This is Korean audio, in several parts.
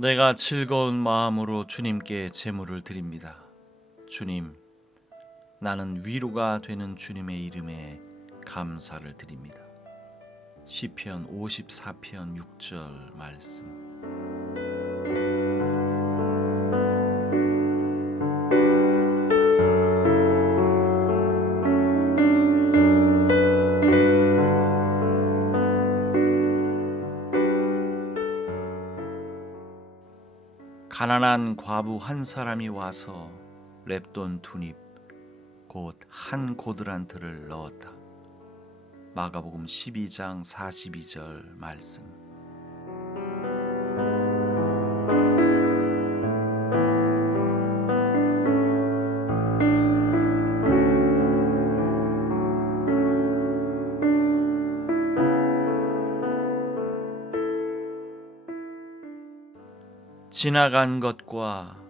내가 즐거운 마음으로 주님께 제물을 드립니다. 주님, 나는 위로가 되는 주님의 이름에 감사를 드립니다. 시편 54편 6절 말씀. 가난한 과부 한 사람이 와서 랩돈 두닙 곧한 고드란트를 넣었다. 마가복음 12장 42절 말씀. 지나간 것과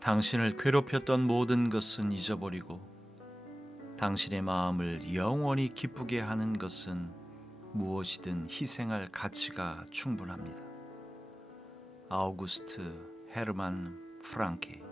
당신을 괴롭혔던 모든 것은 잊어버리고 당신의 마음을 영원히 기쁘게 하는 것은 무엇이든 희생할 가치가 충분합니다. 아우구스트 헤르만 프랑케